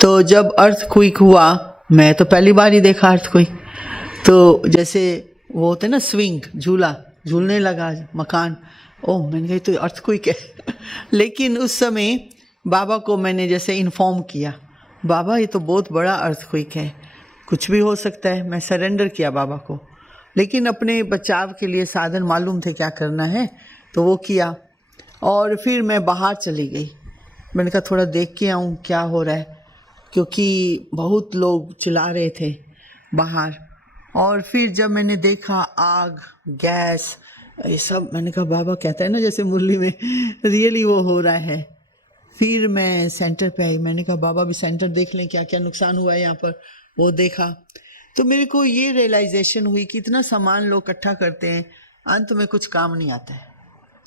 तो जब अर्थक्वेक हुआ, मैं तो पहली बार ही देखा अर्थक्वेक। तो जैसे वो होते ना स्विंग, झूला झूलने लगा मकान, ओह मैंने कहा तो अर्थक्वेक है। लेकिन उस समय बाबा को मैंने जैसे इन्फॉर्म किया, बाबा ये तो बहुत बड़ा अर्थक्वेक है, कुछ भी हो सकता है। मैं सरेंडर किया बाबा को, लेकिन अपने बचाव के लिए साधन मालूम थे क्या करना है, तो वो किया। और फिर मैं बाहर चली गई, मैंने कहा थोड़ा देख के आऊँ क्या हो रहा है, क्योंकि बहुत लोग चिल्ला रहे थे बाहर। और फिर जब मैंने देखा आग, गैस, ये सब, मैंने कहा बाबा कहता है ना जैसे मुरली में, रियली वो हो रहा है। फिर मैं सेंटर पे आई, मैंने कहा बाबा भी सेंटर देख लें क्या क्या नुकसान हुआ है यहाँ पर। वो देखा तो मेरे को ये रियलाइजेशन हुई कि इतना सामान लोग इकट्ठा करते हैं, अंत में कुछ काम नहीं आता है,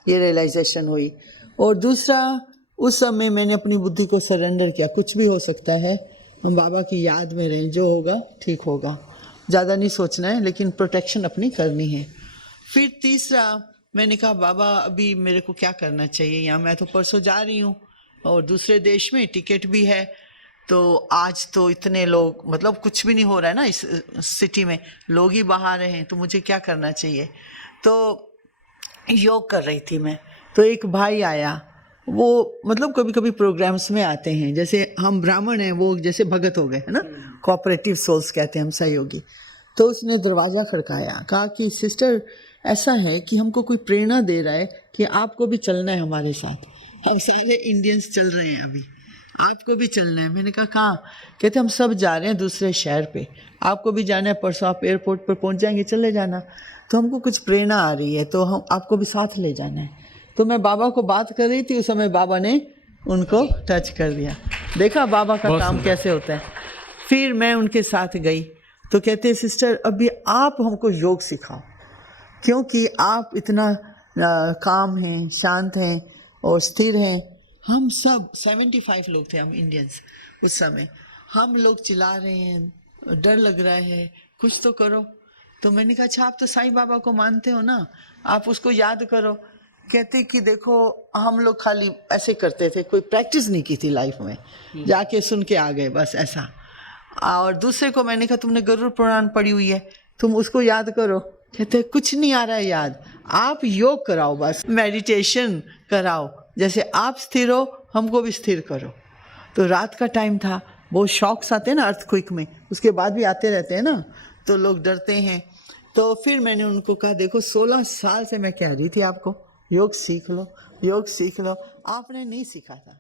ये रियलाइजेशन हुई। और दूसरा, उस समय मैंने अपनी बुद्धि को सरेंडर किया, कुछ भी हो सकता है, हम बाबा की याद में रहें, जो होगा ठीक होगा, ज़्यादा नहीं सोचना है, लेकिन प्रोटेक्शन अपनी करनी है। फिर तीसरा, मैंने कहा बाबा अभी मेरे को क्या करना चाहिए, यहाँ मैं तो परसों जा रही हूँ और दूसरे देश में टिकट भी है, तो आज तो इतने लोग, मतलब कुछ भी नहीं हो रहा है ना इस सिटी में, लोग ही बाहर हैं, तो मुझे क्या करना चाहिए। तो योग कर रही थी मैं, तो एक भाई आया, वो मतलब कभी कभी प्रोग्राम्स में आते हैं, जैसे हम ब्राह्मण हैं, वो जैसे भगत हो गए है ना, कोऑपरेटिव सोल्स कहते हैं हम, सहयोगी। तो उसने दरवाज़ा खड़काया, कहा कि सिस्टर ऐसा है कि हमको कोई प्रेरणा दे रहा है कि आपको भी चलना है हमारे साथ, हम सारे इंडियंस चल रहे हैं अभी, आपको भी चलना है। मैंने कहा कहाँ, कहते हम सब जा रहे हैं दूसरे शहर पे, आपको भी जाना है, परसों आप एयरपोर्ट पर पहुंच जाएंगे, चले जाना। तो हमको कुछ प्रेरणा आ रही है, तो हम आपको भी साथ ले जाना है। तो मैं बाबा को बात कर रही थी, उस समय बाबा ने उनको टच कर दिया। देखा बाबा का काम कैसे होता है। फिर मैं उनके साथ गई, तो कहते हैं सिस्टर अभी आप हमको योग सिखाओ, क्योंकि आप इतना काम हैं, शांत हैं और स्थिर हैं। हम सब 75 लोग थे, हम इंडियंस उस समय, हम लोग चिल्ला रहे हैं, डर लग रहा है, कुछ तो करो। तो मैंने कहा अच्छा आप तो साईं बाबा को मानते हो ना, आप उसको याद करो। कहते कि देखो हम लोग खाली ऐसे करते थे, कोई प्रैक्टिस नहीं की थी लाइफ में, जाके सुन के आ गए बस ऐसा। और दूसरे को मैंने कहा तुमने गरुड़ पुराण पढ़ी हुई है, तुम उसको याद करो। कहते कुछ नहीं आ रहा है याद, आप योग कराओ, बस मेडिटेशन कराओ, जैसे आप स्थिर हो हमको भी स्थिर करो। तो रात का टाइम था, बहुत शॉक्स आते हैं ना अर्थक्वेक में, उसके बाद भी आते रहते हैं ना, तो लोग डरते हैं। तो फिर मैंने उनको कहा देखो 16 साल से मैं कह रही थी आपको योग सीख लो, योग सीख लो, आपने नहीं सीखा था।